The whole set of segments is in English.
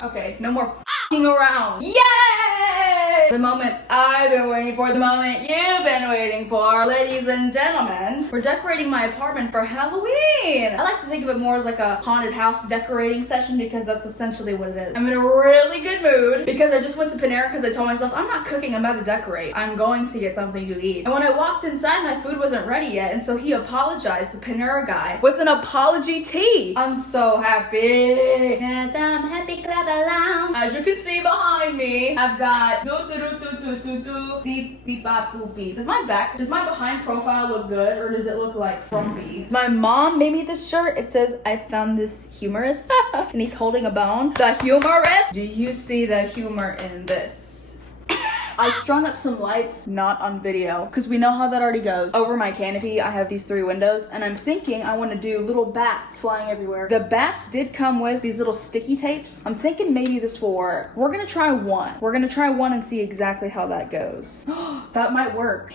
Okay, no more f***ing around. Yay! The moment I've been waiting for, the moment you've been waiting for. Ladies and gentlemen, we're decorating my apartment for Halloween. I like to think of it more as like a haunted house decorating session because that's essentially what it is. I'm in a really good mood because I just went to Panera because I told myself I'm not cooking, I'm about to decorate. I'm going to get something to eat. And when I walked inside, my food wasn't ready yet, and so he apologized, the Panera guy, with an apology tea. I'm so happy. Yes, I'm happy, clap along. As you can see behind me, I've got beep beep bop boop beep. Does my behind profile look good or does it look like frumpy? My mom made me this shirt. It says I found this humorous and he's holding a bone. The humorous? Do you see the humor in this? I strung up some lights, not on video, because we know how that already goes. Over my canopy, I have these 3 windows, and I'm thinking I want to do little bats flying everywhere. The bats did come with these little sticky tapes. I'm thinking maybe this will work. We're gonna try one. We're gonna try one and see exactly how that goes. That might work.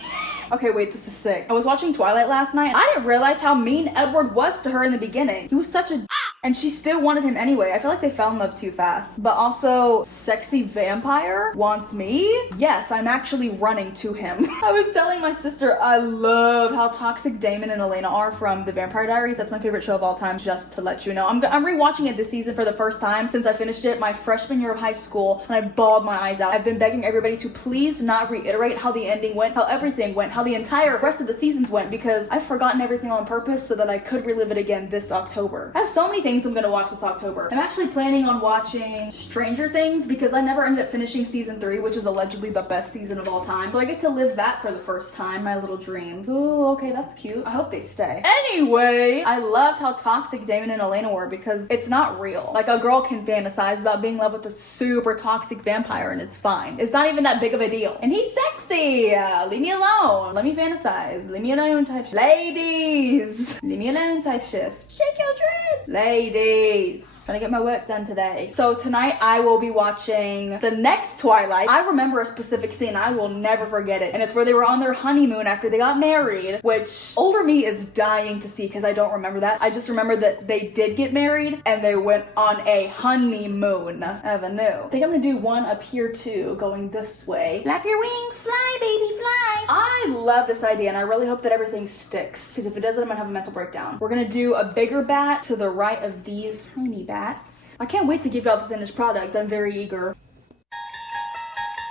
Okay, wait, this is sick. I was watching Twilight last night. I didn't realize how mean Edward was to her in the beginning. He was such a and she still wanted him anyway. I feel like they fell in love too fast. But also, sexy vampire wants me? Yes, I'm actually running to him. I was telling my sister I love how toxic Damon and Elena are from The Vampire Diaries. That's my favorite show of all time, just to let you know. I'm rewatching it this season for the first time since I finished it my freshman year of high school, and I bawled my eyes out. I've been begging everybody to please not reiterate how the ending went, how everything went, how the entire rest of the seasons went, because I've forgotten everything on purpose so that I could relive it again this October. I have so many things I'm gonna watch this October. I'm actually planning on watching Stranger Things because I never ended up finishing season 3, which is allegedly the best season of all time. So I get to live that for the first time, my little dream. Ooh, okay, that's cute. I hope they stay. Anyway, I loved how toxic Damon and Elena were because it's not real. Like, a girl can fantasize about being in love with a super toxic vampire and it's fine. It's not even that big of a deal. And he's sexy. Leave me alone. Let me fantasize. Leave me alone type shit. Ladies, leave me alone type shift. Shake your dread. Ladies. Trying to get my work done today. So tonight I will be watching the next Twilight. I remember a specific scene. I will never forget it. And it's where they were on their honeymoon after they got married, which older me is dying to see because I don't remember that. I just remember that they did get married and they went on a honeymoon. Avenue. I think I'm gonna do one up here too, going this way. Flap your wings, fly, baby, fly. I love this idea and I really hope that everything sticks because if it doesn't, I'm gonna have a mental breakdown. We're gonna do a bigger bat to the right of these tiny bats. I can't wait to give y'all the finished product. I'm very eager.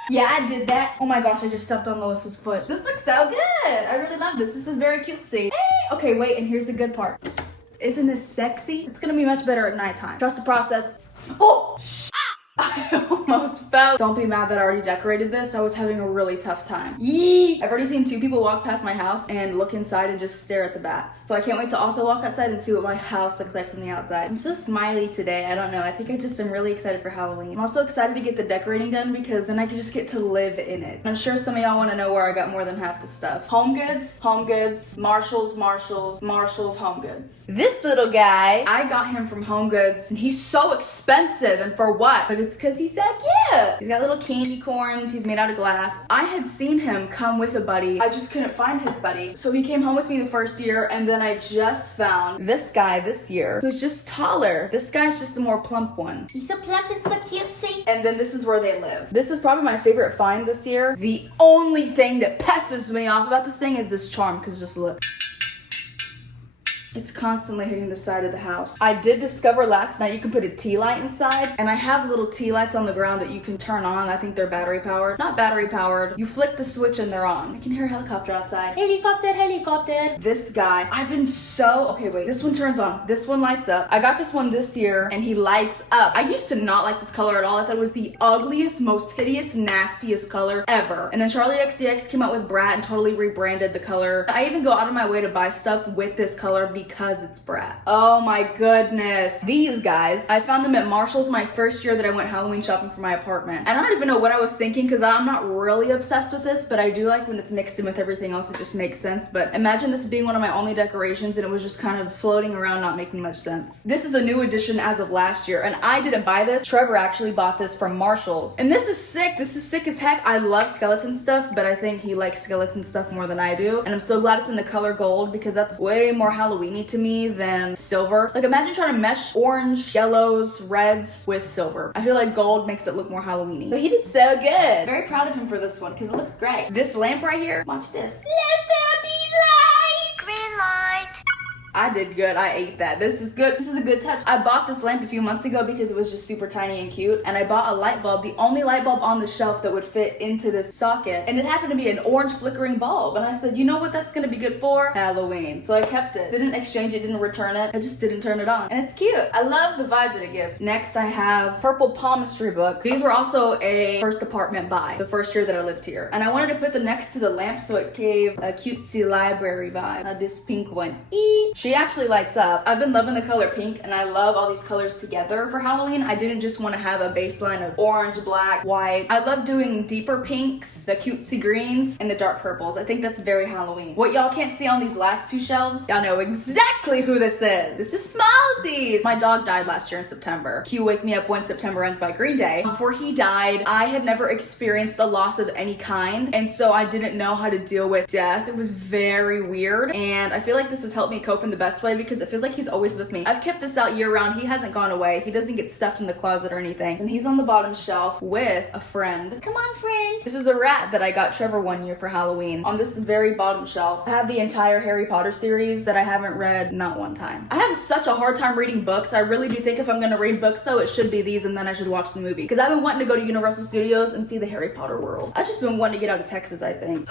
Yeah, I did that. Oh my gosh, I just stepped on Lois's foot. This looks so good. I really love this. This is very cutesy. Hey! Okay, wait, and here's the good part. Isn't this sexy? It's gonna be much better at nighttime. Trust the process. Oh! I almost fell. Don't be mad that I already decorated this. I was having a really tough time. Yee! I've already seen 2 people walk past my house and look inside and just stare at the bats. So I can't wait to also walk outside and see what my house looks like from the outside. I'm so smiley today. I don't know. I think I just am really excited for Halloween. I'm also excited to get the decorating done because then I can just get to live in it. I'm sure some of y'all want to know where I got more than half the stuff. Home Goods, Marshalls, Home Goods. This little guy, I got him from Home Goods and he's so expensive, and for what? But it's because he's so cute. He's got little candy corns. He's made out of glass. I had seen him come with a buddy. I just couldn't find his buddy. So he came home with me the first year, and then I just found this guy this year who's just taller. This guy's just the more plump one. He's so plump and so cutesy. And then this is where they live. This is probably my favorite find this year. The only thing that pisses me off about this thing is this charm, because just look. It's constantly hitting the side of the house. I did discover last night you can put a tea light inside, and I have little tea lights on the ground that you can turn on. I think they're battery powered. Not battery powered. You flick the switch and they're on. I can hear a helicopter outside. Helicopter, helicopter. This guy, I've been so, okay, wait, this one turns on. This one lights up. I got this one this year and he lights up. I used to not like this color at all. I thought it was the ugliest, most hideous, nastiest color ever. And then Charlie XCX came out with Brat and totally rebranded the color. I even go out of my way to buy stuff with this color because it's Brat. Oh my goodness. These guys, I found them at Marshall's my first year that I went Halloween shopping for my apartment. And I don't even know what I was thinking because I'm not really obsessed with this, but I do like when it's mixed in with everything else, it just makes sense. But imagine this being one of my only decorations and it was just kind of floating around, not making much sense. This is a new addition as of last year, and I didn't buy this. Trevor actually bought this from Marshall's. And this is sick. This is sick as heck. I love skeleton stuff, but I think he likes skeleton stuff more than I do. And I'm so glad it's in the color gold because that's way more Halloween Halloweeny to me than silver. Like imagine trying to mesh orange, yellows, reds with silver. I feel like gold makes it look more Halloweeny. But he did so good. Very proud of him for this one because it looks great. This lamp right here, watch this. Let there be light. Green light. I did good. I ate that. This is good. This is a good touch. I bought this lamp a few months ago because it was just super tiny and cute. And I bought a light bulb, the only light bulb on the shelf that would fit into this socket. And it happened to be an orange flickering bulb. And I said, you know what that's gonna be good for? Halloween. So I kept it. Didn't exchange it, didn't return it. I just didn't turn it on. And it's cute. I love the vibe that it gives. Next I have purple palmistry books. These were also a first apartment buy, the first year that I lived here. And I wanted to put them next to the lamp so it gave a cutesy library vibe. This pink one. She actually lights up. I've been loving the color pink and I love all these colors together for Halloween. I didn't just want to have a baseline of orange, black, white. I love doing deeper pinks, the cutesy greens, and the dark purples. I think that's very Halloween. What y'all can't see on these last two shelves, y'all know exactly who this is. This is Smallsies. My dog died last year in September. Cue Wake Me Up When September Ends by Green Day. Before he died, I had never experienced a loss of any kind, and so I didn't know how to deal with death. It was very weird, and I feel like this has helped me cope in the best way because it feels like he's always with me. I've kept this out year round. He hasn't gone away. He doesn't get stuffed in the closet or anything. And he's on the bottom shelf with a friend. Come on, friend. This is a rat that I got Trevor one year for Halloween on this very bottom shelf. I have the entire Harry Potter series that I haven't read not one time. I have such a hard time reading books. I really do think if I'm gonna read books though, it should be these and then I should watch the movie. Because I've been wanting to go to Universal Studios and see the Harry Potter world. I've just been wanting to get out of Texas, I think.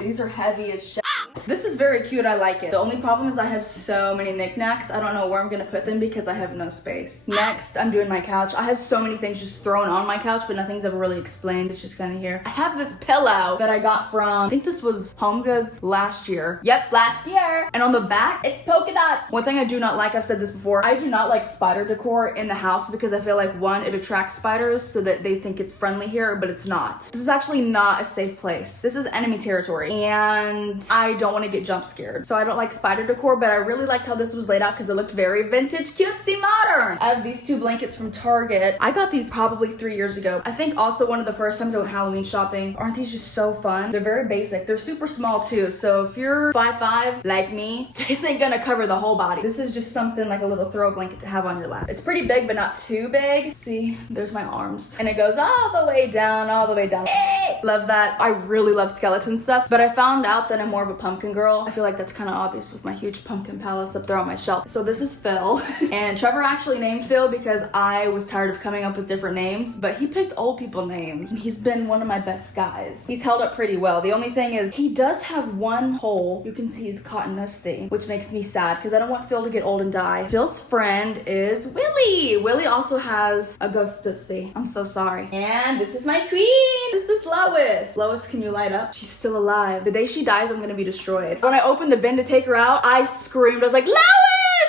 These are heavy as shit. This is very cute. I like it. The only problem is I have so many knickknacks. I don't know where I'm gonna put them because I have no space. Next, I'm doing my couch. I have so many things just thrown on my couch, but nothing's ever really explained. It's just kind of here. I have this pillow that I got from, I think this was Home Goods last year. Yep, last year. And on the back, it's polka dots. One thing I do not like, I've said this before, I do not like spider decor in the house because I feel like one, it attracts spiders so that they think it's friendly here, but it's not. This is actually not a safe place. This is enemy territory and I don't want to get jump scared. So I don't like spider decor, but I really liked how this was laid out because it looked very vintage, cutesy, modern. I have these two blankets from Target. I got these probably 3 years ago. I think also one of the first times I went Halloween shopping. Aren't these just so fun? They're very basic. They're super small too. So if you're 5'5" like me, this ain't gonna cover the whole body. This is just something like a little throw blanket to have on your lap. It's pretty big, but not too big. See, there's my arms. And it goes all the way down, all the way down. Hey! Love that. I really love skeleton stuff, but I found out that I'm more of a pumpkin girl. I feel like that's kind of obvious with my huge pumpkin palace up there on my shelf. So this is Phil. And Trevor actually named Phil because I was tired of coming up with different names, but he picked old people names. And he's been one of my best guys. He's held up pretty well. The only thing is he does have one hole. You can see he's caught in a stain, which makes me sad because I don't want Phil to get old and die. Phil's friend is Willie. Willie also has a ghost to see. I'm so sorry. And this is my queen. This is Lois. Lois, can you light up? She's still alive. The day she dies, I'm gonna be destroyed. When I opened the bin to take her out, I screamed. I was like, Lois!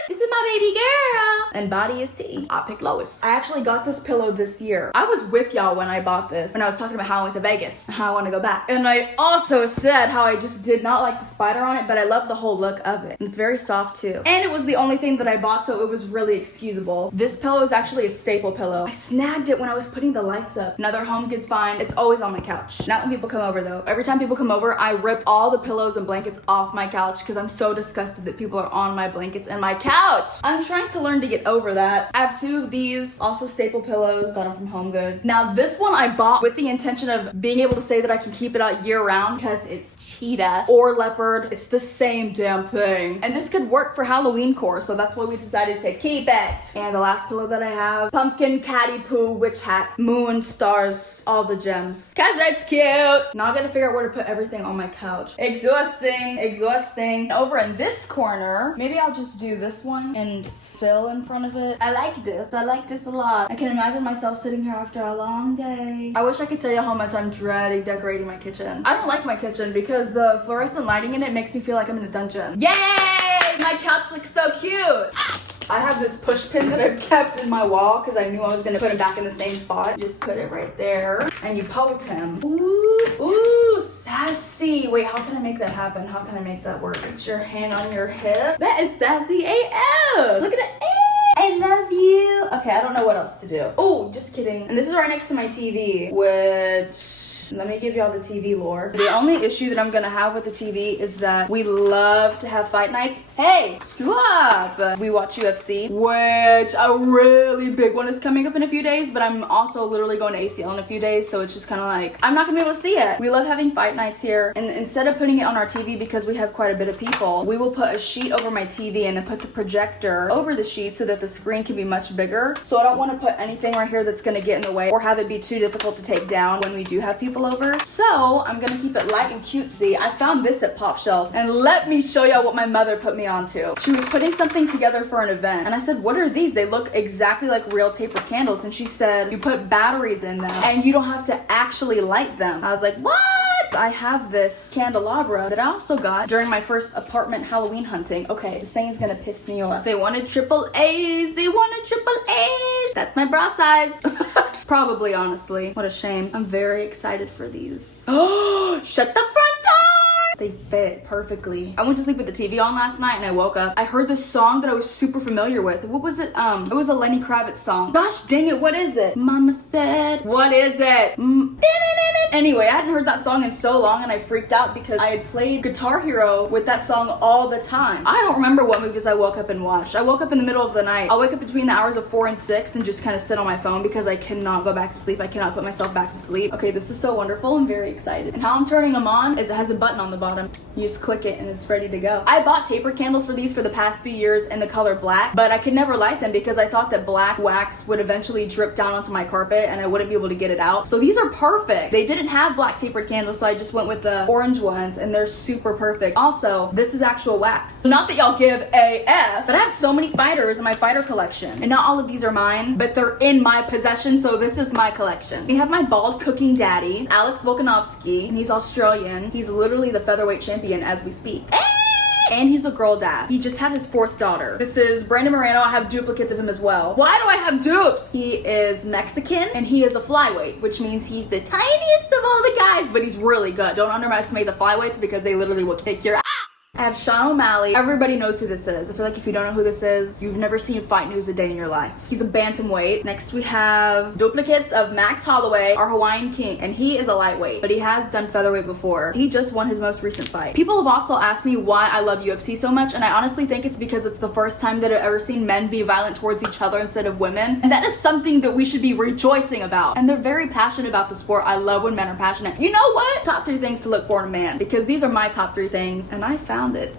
This is my baby girl. And body is tea. I picked Lois. I actually got this pillow this year. I was with y'all when I bought this, when I was talking about how I went to Vegas, how I want to go back. And I also said how I just did not like the spider on it, but I love the whole look of it. And it's very soft too. And it was the only thing that I bought, so it was really excusable. This pillow is actually a staple pillow. I snagged it when I was putting the lights up. Another Home Goods find. It's always on my couch. Not when people come over though. Every time people come over, I rip all the pillows and blankets off my couch because I'm so disgusted that people are on my blankets and my couch. I'm trying to learn to get over that. I have two of these, also staple pillows, got them from Home Goods. Now this one I bought with the intention of being able to say that I can keep it out year round because it's cheetah or leopard. It's the same damn thing. And this could work for Halloween core, so that's why we decided to keep it. And the last pillow that I have, pumpkin, catty poo, witch hat, moon, stars, all the gems. Cause it's cute. Now I gotta figure out where to put everything on my couch. Exhausting, exhausting. Over in this corner, maybe I'll just do this one and fill in front of it. I like this. I like this a lot. I can imagine myself sitting here after a long day. I wish I could tell you how much I'm dreading decorating my kitchen. I don't like my kitchen because the fluorescent lighting in it makes me feel like I'm in a dungeon. Yay! My couch looks so cute. I have this push pin that I've kept in my wall because I knew I was gonna put him back in the same spot. Just put it right there and you pose him. Ooh, ooh, sassy. Wait, how can I make that happen? How can I make that work? Put your hand on your hip. That is sassy AF. Look at it. I love you. Okay, I don't know what else to do. Oh, just kidding. And this is right next to my TV, which Let me give y'all the TV lore. The only issue that I'm gonna have with the TV is that we love to have fight nights. Hey, stop! We watch UFC, which a really big one is coming up in a few days, but I'm also literally going to ACL in a few days, so it's just kind of like, I'm not gonna be able to see it. We love having fight nights here, and instead of putting it on our TV because we have quite a bit of people, we will put a sheet over my TV and then put the projector over the sheet so that the screen can be much bigger. So I don't want to put anything right here that's gonna get in the way or have it be too difficult to take down when we do have people over. So I'm gonna keep it light and cutesy. I found this at Pop Shelf, and let me show y'all what my mother put me onto. She was putting something together for an event, and I said, what are these? They look exactly like real tapered candles. And she said, you put batteries in them and you don't have to actually light them. I was like, what? I have this candelabra that I also got during my first apartment Halloween hunting. Okay, this thing is gonna piss me off. They wanted triple A's. They wanted triple A's. That's my bra size. Probably, honestly. What a shame. I'm very excited for these. Oh, shut the front door! They fit perfectly. I went to sleep with the TV on last night and I woke up. I heard this song that I was super familiar with. What was it? It was a Lenny Kravitz song. Gosh dang it, what is it? Mama said, what is it? Anyway, I hadn't heard that song in so long and I freaked out because I had played Guitar Hero with that song all the time. I don't remember what movies I woke up and watched. I woke up in the middle of the night. I'll wake up between the hours of 4 and 6 and just kind of sit on my phone because I cannot go back to sleep. I cannot put myself back to sleep. Okay, this is so wonderful. I'm very excited. And how I'm turning them on is it has a button on the bottom. You just click it and it's ready to go. I bought tapered candles for these for the past few years in the color black, but I could never light them because I thought that black wax would eventually drip down onto my carpet and I wouldn't be able to get it out. So these are perfect. They didn't have black tapered candles, so I just went with the orange ones and they're super perfect. Also, this is actual wax. So not that y'all give a F, but I have so many fighters in my fighter collection. And not all of these are mine, but they're in my possession, so this is my collection. We have my bald cooking daddy, Alex Volkanovski, and he's Australian. He's literally the featherweight champion as we speak. And he's a girl dad. He just had his 4th daughter. This is Brandon Moreno. I have duplicates of him as well. Why do I have dupes? He is Mexican and he is a flyweight, which means he's the tiniest of all the guys, but he's really good. Don't underestimate the flyweights because they literally will kick your ass. I have Sean O'Malley. Everybody knows who this is. I feel like if you don't know who this is, you've never seen fight news a day in your life. He's a bantamweight. Next we have duplicates of Max Holloway, our Hawaiian king, and he is a lightweight, but he has done featherweight before. He just won his most recent fight. People have also asked me why I love UFC so much, and I honestly think it's because it's the first time that I've ever seen men be violent towards each other instead of women, and that is something that we should be rejoicing about. And they're very passionate about the sport. I love when men are passionate. You know what? Top 3 things to look for in a man, because these are my top 3 things, and I found it.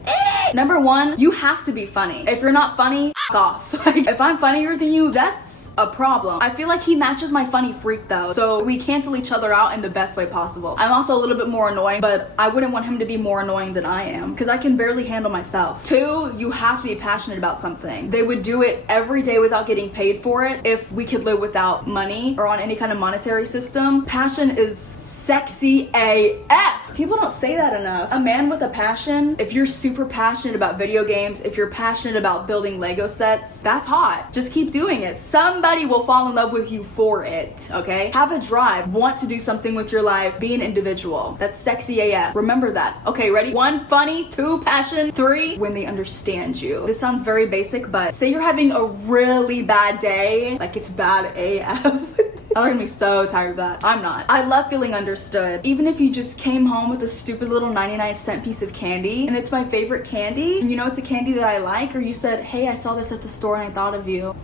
Number 1, you have to be funny. If you're not funny, f off. Like, if I'm funnier than you, that's a problem. I feel like he matches my funny freak though, so we cancel each other out in the best way possible. I'm also a little bit more annoying, but I wouldn't want him to be more annoying than I am because I can barely handle myself. 2, you have to be passionate about something. They would do it every day without getting paid for it if we could live without money or on any kind of monetary system. Passion is sexy AF. People don't say that enough. A man with a passion, if you're super passionate about video games, if you're passionate about building Lego sets, that's hot. Just keep doing it. Somebody will fall in love with you for it, okay? Have a drive. Want to do something with your life. Be an individual. That's sexy AF. Remember that. Okay, ready? 1, funny. 2, passion. 3, when they understand you. This sounds very basic, but say you're having a really bad day, like it's bad AF. I'm gonna be so tired of that. I'm not. I love feeling understood. Even if you just came home with a stupid little 99-cent piece of candy and it's my favorite candy and you know it's a candy that I like, or you said, hey, I saw this at the store and I thought of you.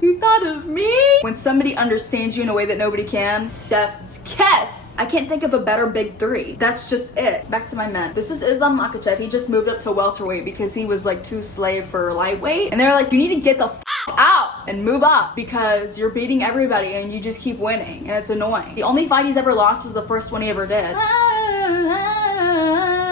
You thought of me? When somebody understands you in a way that nobody can, chef's kiss. I can't think of a better big 3. That's just it. Back to my men. This is Islam Makhachev. He just moved up to welterweight because he was like too slave for lightweight. And they're like, you need to get the out and move up because you're beating everybody and you just keep winning and it's annoying. The only fight he's ever lost was the first one he ever did.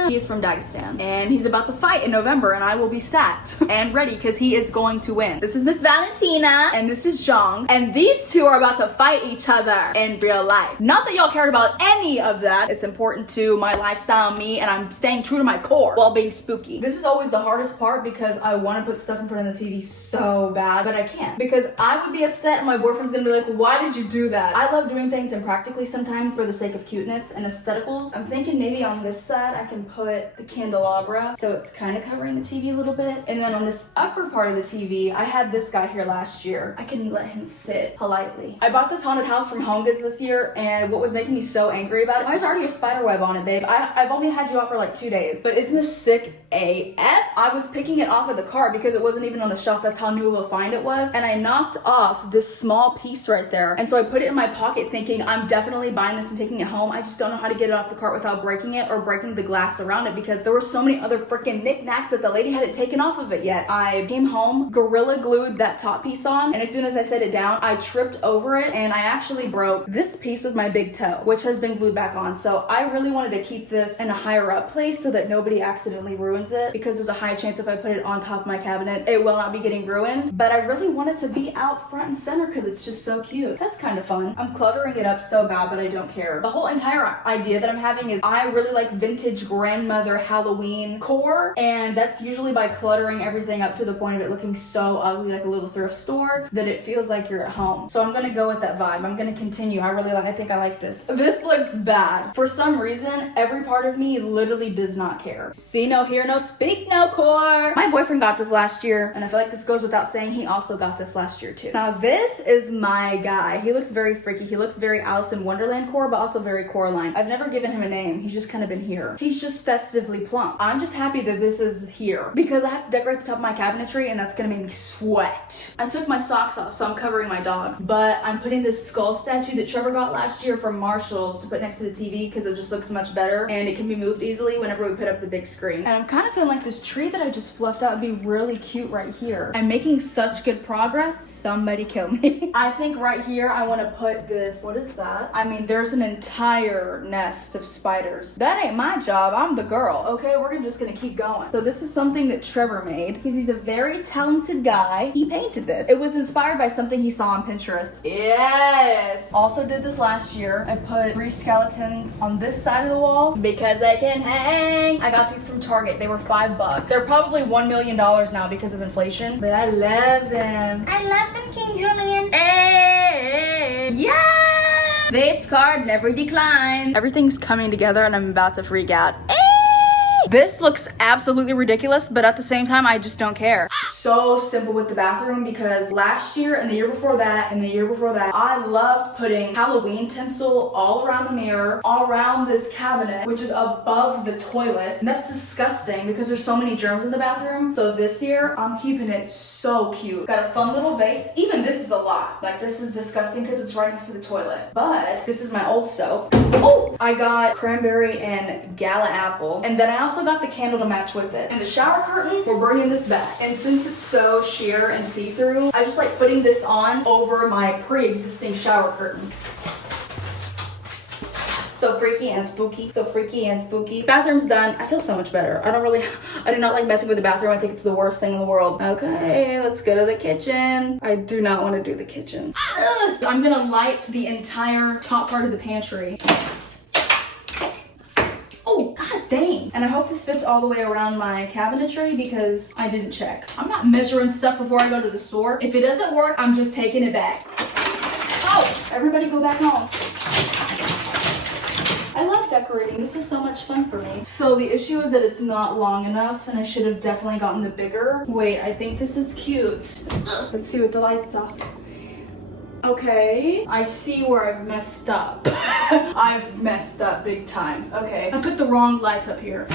He's from Dagestan and he's about to fight in November and I will be sat and ready because he is going to win. This is Miss Valentina and this is Zhang, and these two are about to fight each other in real life. Not that y'all cared about any of that. It's important to my lifestyle, me, and I'm staying true to my core while being spooky. This is always the hardest part because I want to put stuff in front of the TV so bad, but I can't because I would be upset and my boyfriend's gonna be like, why did you do that? I love doing things impractically sometimes for the sake of cuteness and aestheticals. I'm thinking maybe on this side I can put put the candelabra, so it's kind of covering the TV a little bit. And then on this upper part of the TV, I had this guy here last year. I can let him sit politely. I bought this haunted house from HomeGoods this year, and what was making me so angry about it, there's already a spider web on it, babe. I've only had you out for like 2 days, but isn't this sick AF? I was picking it off of the cart because it wasn't even on the shelf. That's how new of a find it was. And I knocked off this small piece right there. And so I put it in my pocket thinking I'm definitely buying this and taking it home. I just don't know how to get it off the cart without breaking it or breaking the glass around it because there were so many other freaking knickknacks that the lady hadn't taken off of it yet. I came home, Gorilla Glued that top piece on, and as soon as I set it down, I tripped over it and I actually broke this piece with my big toe, which has been glued back on. So I really wanted to keep this in a higher up place so that nobody accidentally ruins it, because there's a high chance if I put it on top of my cabinet, it will not be getting ruined. But I really want it to be out front and center because it's just so cute. That's kind of fun. I'm cluttering it up so bad, but I don't care. The whole entire idea that I'm having is I really like vintage grandmother Halloween core, and that's usually by cluttering everything up to the point of it looking so ugly like a little thrift store that it feels like you're at home. So I'm gonna go with that vibe. I'm gonna continue. I think I like this. This looks bad. For some reason, every part of me literally does not care. See no, hear no, speak no core. My boyfriend got this last year, and I feel like this goes without saying, he also got this last year too. Now this is my guy. He looks very freaky. He looks very Alice in Wonderland core, but also very Coraline. I've never given him a name. He's just kind of been here. He's just festively plump. I'm just happy that this is here because I have to decorate the top of my cabinetry, and that's gonna make me sweat. I took my socks off, so I'm covering my dogs, but I'm putting this skull statue that Trevor got last year from Marshall's to put next to the TV because it just looks much better and it can be moved easily whenever we put up the big screen. And I'm kind of feeling like this tree that I just fluffed out would be really cute right here. I'm making such good progress. Somebody kill me. I think right here I want to put this. What is that? I mean, there's an entire nest of spiders. That ain't my job. I'm the girl. Okay, we're just gonna keep going. So this is something that Trevor made. He's a very talented guy. He painted this. It was inspired by something he saw on Pinterest. Yes. Also did this last year. I put 3 skeletons on this side of the wall because they can hang. I got these from Target. They were $5. They're probably $1 million now because of inflation, but I love them. I love them, King Julian. Hey, yeah. Face card never declines. Everything's coming together and I'm about to freak out. Hey. This looks absolutely ridiculous, but at the same time, I just don't care. So simple with the bathroom because last year and the year before that and the year before that, I loved putting Halloween tinsel all around the mirror, all around this cabinet, which is above the toilet. And that's disgusting because there's so many germs in the bathroom. So this year, I'm keeping it so cute. Got a fun little vase. Even this is a lot. Like, this is disgusting because it's right next to the toilet. But this is my old soap. Oh! I got cranberry and gala apple. And then I also got the candle to match with it. And the shower curtain, we're bringing this back. And since it's so sheer and see-through, I just like putting this on over my pre-existing shower curtain. So freaky and spooky. So freaky and spooky. Bathroom's done. I feel so much better. I do not like messing with the bathroom. I think it's the worst thing in the world. Okay, let's go to the kitchen. I do not want to do the kitchen. Ugh. I'm gonna light the entire top part of the pantry. Oh, gosh dang. And I hope this fits all the way around my cabinetry because I didn't check. I'm not measuring stuff before I go to the store. If it doesn't work, I'm just taking it back. Oh, everybody go back home. I love decorating. This is so much fun for me. So the issue is that it's not long enough and I should have definitely gotten the bigger. Wait, I think this is cute. Let's see what the light's off. Okay, I see where I've messed up. I've messed up big time. Okay, I put the wrong lights up here.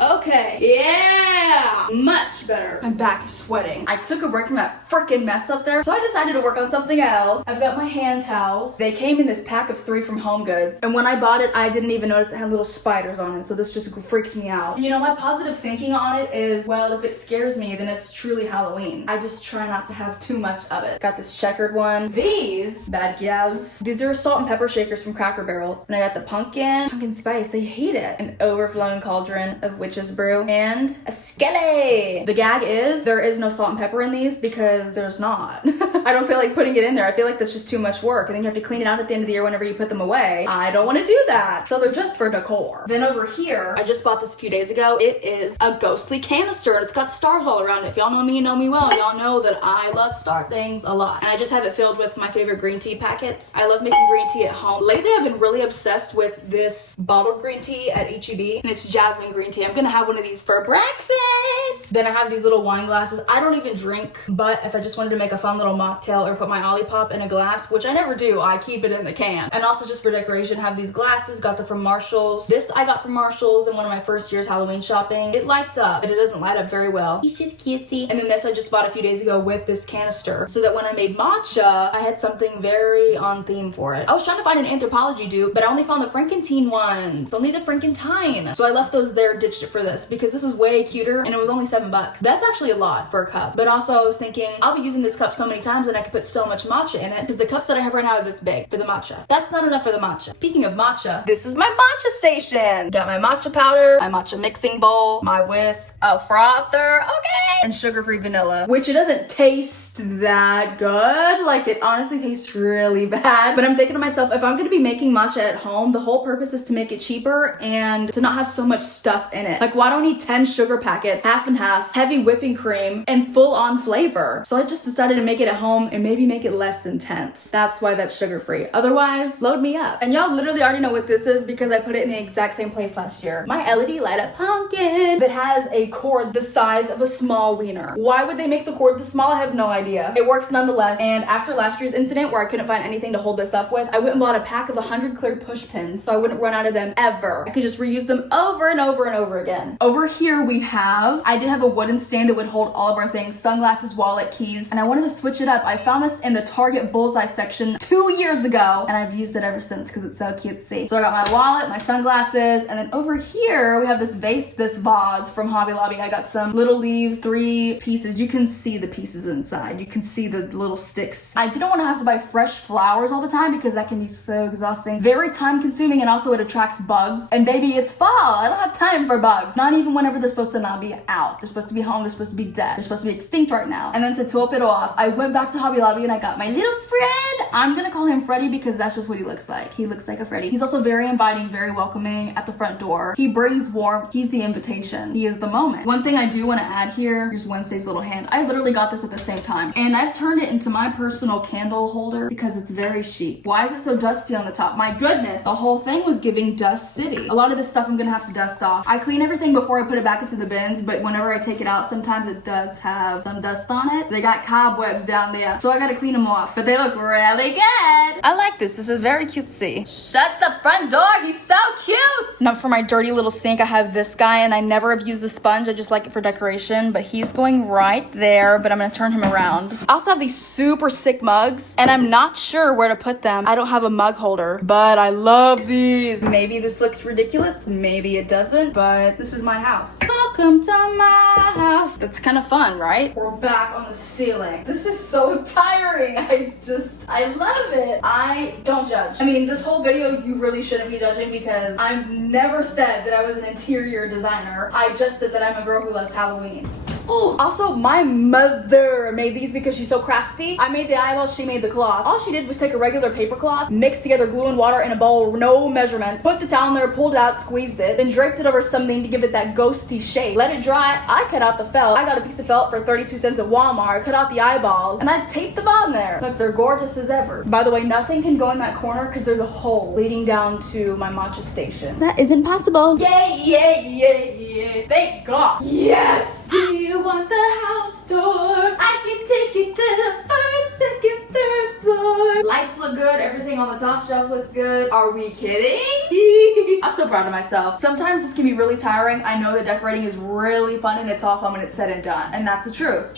Okay, yeah, much better. My back is sweating. I took a break from that freaking mess up there, so I decided to work on something else. I've got my hand towels. They came in this pack of 3 from HomeGoods, and when I bought it, I didn't even notice it had little spiders on it, so this just freaks me out. You know, my positive thinking on it is, well, if it scares me, then it's truly Halloween. I just try not to have too much of it. Got this checkered one. These, bad gals, these are salt and pepper shakers from Cracker Barrel. And I got the pumpkin spice, I hate it. An overflowing cauldron of witch's brew, and a skeleton. Yay! The gag is there is no salt and pepper in these because there's not. I don't feel like putting it in there. I feel like that's just too much work, and then you have to clean it out at the end of the year whenever you put them away. I don't want to do that. So they're just for decor. Then over here, I just bought this a few days ago. It is a ghostly canister, and it's got stars all around it. If y'all know me and know me well, y'all know that I love star things a lot. And I just have it filled with my favorite green tea packets. I love making green tea at home. Lately, I've been really obsessed with this bottled green tea at HEB, and it's jasmine green tea. I'm gonna have one of these for breakfast. Then I have these little wine glasses. I don't even drink, but if I just wanted to make a fun little mocktail or put my Olipop in a glass, which I never do, I keep it in the can. And also just for decoration, have these glasses, got them from Marshall's. This I got from Marshall's in one of my first years Halloween shopping. It lights up, but it doesn't light up very well. It's just cutesy. And then this I just bought a few days ago with this canister, so that when I made matcha, I had something very on theme for it. I was trying to find an Anthropology dupe, but I only found the Frankentine ones. Only the Frankentine. So I left those there, ditched it for this, because this is way cuter, and it was only $7. That's actually a lot for a cup. But also I was thinking, I'll be using this cup so many times and I could put so much matcha in it, because the cups that I have right now are this big for the matcha. That's not enough for the matcha. Speaking of matcha, this is my matcha station. Got my matcha powder, my matcha mixing bowl, my whisk, a frother, okay, and sugar-free vanilla, which it doesn't taste that good. Like, it honestly tastes really bad. But I'm thinking to myself, if I'm gonna be making matcha at home, the whole purpose is to make it cheaper and to not have so much stuff in it. Like, why don't I need 10 sugar packets, half and half, heavy whipping cream, and full-on flavor? So I just decided to make it at home and maybe make it less intense. That's why that's sugar-free. Otherwise, load me up. And y'all literally already know what this is because I put it in the exact same place last year. My LED light up pumpkin that has a cord the size of a small wiener. Why would they make the cord this small? I have no idea. It works nonetheless. And after last year's incident where I couldn't find anything to hold this up with, I went and bought a pack of 100 clear push pins so I wouldn't run out of them ever. I could just reuse them over and over and over again. Over here we have, I did have a wooden stand that would hold all of our things, sunglasses, wallet, keys, and I wanted to switch it up. I found this in the Target bullseye section 2 years ago, and I've used it ever since because it's so cutesy. So I got my wallet, my sunglasses, and then over here we have this vase, this vase from Hobby Lobby. I got some little leaves, 3 pieces. You can see the pieces inside. You can see the little sticks. I didn't want to have to buy fresh flowers all the time because that can be so exhausting. Very time consuming, and also it attracts bugs. And baby, it's fall. I don't have time for bugs. Not even whenever they're supposed to not be out. They're supposed to be home. They're supposed to be dead. They're supposed to be extinct right now. And then to top it off, I went back to Hobby Lobby and I got my little friend. I'm gonna call him Freddy because that's just what he looks like. He looks like a Freddy. He's also very inviting, very welcoming at the front door. He brings warmth. He's the invitation. He is the moment. One thing I do want to add here, here's Wednesday's little hand. I literally got this at the same time, and I've turned it into my personal candle holder because it's very chic. Why is it so dusty on the top? My goodness, the whole thing was giving Dust City. A lot of this stuff I'm gonna have to dust off. I clean everything before I put it back into the bins, but whenever I take it out, sometimes it does have some dust on it. They got cobwebs down there, so I gotta clean them off, but they look really good. I like this. This is very cutesy. Shut the front door. He's so cute. Now for my dirty little sink, I have this guy, and I never have used the sponge. I just like it for decoration, but he's going right there, but I'm gonna turn him around. I also have these super sick mugs, and I'm not sure where to put them. I don't have a mug holder, but I love these. Maybe this looks ridiculous, maybe it doesn't, but this is my house. Welcome to my house. That's kind of fun, right? We're back on the ceiling. This is so tiring. I love it. I don't judge. I mean, this whole video, you really shouldn't be judging because I've never said that I was an interior designer. I just said that I'm a girl who loves Halloween. Ooh. Also, my mother made these because she's so crafty. I made the eyeballs, she made the cloth. All she did was take a regular paper cloth, mix together glue and water in a bowl, no measurement, put the towel in there, pulled it out, squeezed it, then draped it over something to give it that ghosty shape. Let it dry. I cut out the felt. I got a piece of felt for 32 cents at Walmart, cut out the eyeballs, and I taped them on there. Look, they're gorgeous as ever. By the way, nothing can go in that corner because there's a hole leading down to my matcha station. That isn't possible. Yay, yay, yay, yay. Thank God. Yes! Do you want the house tour? I can take you to the first, second, third floor. Lights look good. Everything on the top shelf looks good. Are we kidding? I'm so proud of myself. Sometimes this can be really tiring. I know that decorating is really fun and it's all fun when it's said and done. And that's the truth.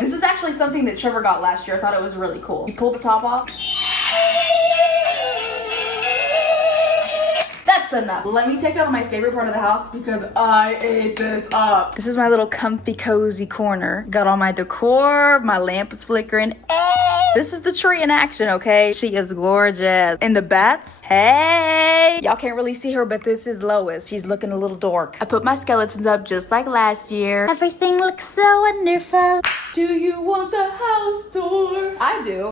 This is actually something that Trevor got last year. I thought it was really cool. You pull the top off. That's enough. Let me take out my favorite part of the house because I ate this up. This is my little comfy, cozy corner. Got all my decor. My lamp is flickering. This is the tree in action, okay? She is gorgeous. And the bats, hey! Y'all can't really see her, but this is Lois. She's looking a little dork. I put my skeletons up just like last year. Everything looks so wonderful. Do you want the house tour? I do.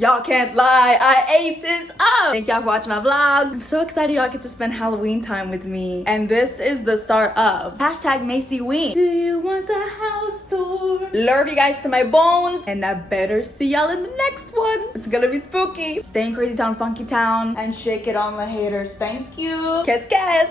Y'all can't lie, I ate this up. Thank y'all for watching my vlog. I'm so excited y'all get to spend Halloween time with me. And this is the start of #MacyWeen. Do you want the house tour? Love you guys to my bones. And I better see y'all in the next one. It's gonna be spooky. Stay in Crazy Town, Funky Town. And shake it on the haters. Thank you. Kiss, kiss.